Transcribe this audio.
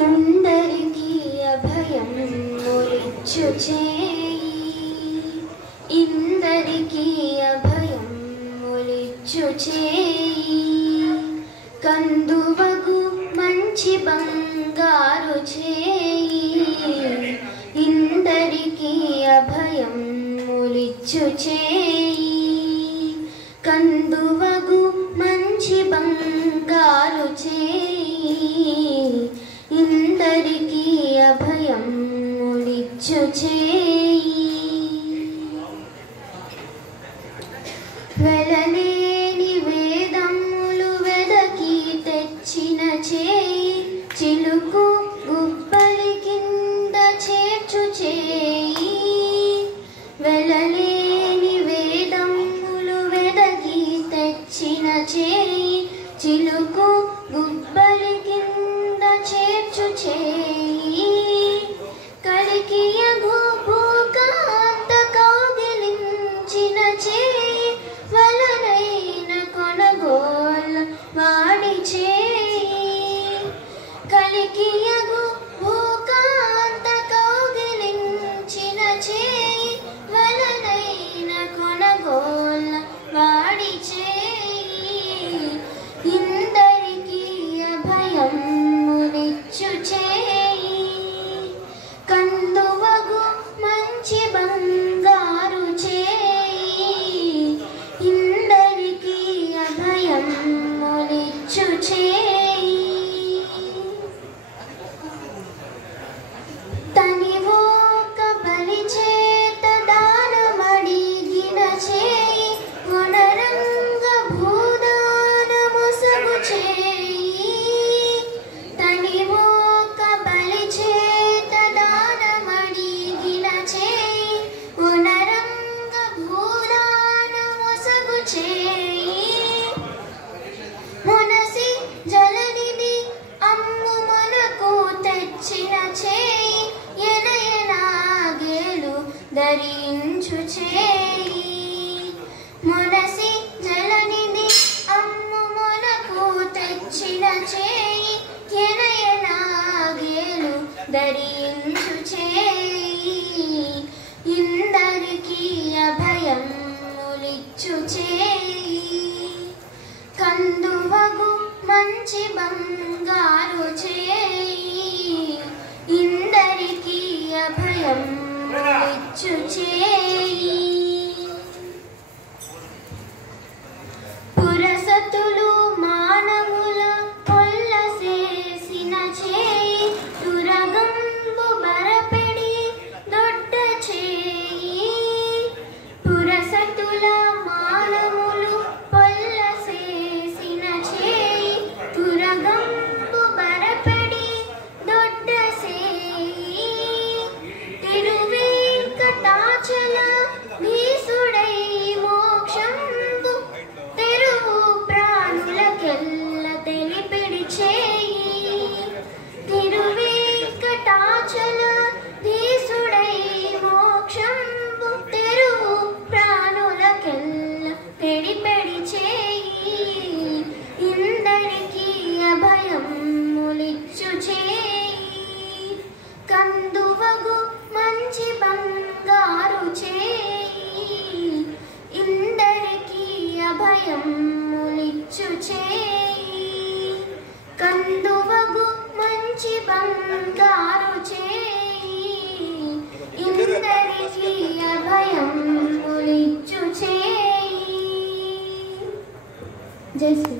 ఇందరికీ అభయం మురిచ్చు చేయి, ఇందరికీ అభయం మురిచ్చు చేయి, కందువగు మంచి బంగారు చేయి, ఇందరికీ అభయం మురిచ్చు చేయి, కందువగు మంచి బంగారు చేయి, ఇందరికీ అభయం మురిచ్చు చేయి. వెలలేని వేదములు వెదకి తెచ్చిన చేయి, చిలుకు గుబ్బలి కింద చేర్చు చేయి, వెలలేని వేదములు వెదకి తెచ్చిన చేయి, చిలుకు గుబ్బలి కింద చేర్చు చేయి, కలికియగు భూకాంత కౌగిలించిన చేయి, వలనైన కొనగోల వాడి చేయి, కలికియగు భూకాంత కౌగిలించిన చేయి, వలనైన కొనగోల వాడి చేయి, ఇందరికీ అభయం మురిచ్చు చేయి, కందువగు మంచి బంగారు చేయి, ఇందరికీ అభయం మురిచ్చు చేయి. తనివోక బలి చేత దానమడిగిన చేయి, గుణరంగ భూదాన ముసగు చేయి, తనివోక బలి చేత దానమడిగిన చేయి, గుణరంగ భూదాన ముసగు చేయి, మునసి జలనిధి అమ్ము మనకు తెచ్చిన చేయి, ఎనయనాగేలు ధరించు చేయి, మునసి జలనిధి అమ్ము మనకు తెచ్చిన చేయి, ఎనయనాగేలు ధరించు చేయి, ఇందరికీ అభయం మురిచ్చు చేయి, కందువగు మంచి బంగారు చేయి, ఇందరికీ అభయం మురిచ్చు చేయి. పురసతులు మానవుల కొల్లసేసిన చేయి, తురగంబు బరపెడి దొడ్డ చేయి, పురసతుల మానవులు కొల్లసేసిన చేయి, తురగంబు బరపెడి దొడ్డ చేయి, తిరువేంకటాచల భీసుడై మోక్షంబు తెరువు ప్రాణులకెల్ల తెలిపిడి చేయి, తిరువేంకటాచల భీసుడై మోక్షంబు తెరువు ప్రాణులకెల్ల తెలిపిడి చేయి, ఇందరికీ అభయం మురిచ్చు చేయి, కందువగు మంచి బంగారు చేయి, ఇందరికీ అభయం మురిచ్చు చేయి, కందువగు మంచి బంగారు చేయి, ఇందరికీ అభయం మురిచ్చు చేయి. జై శ్రీ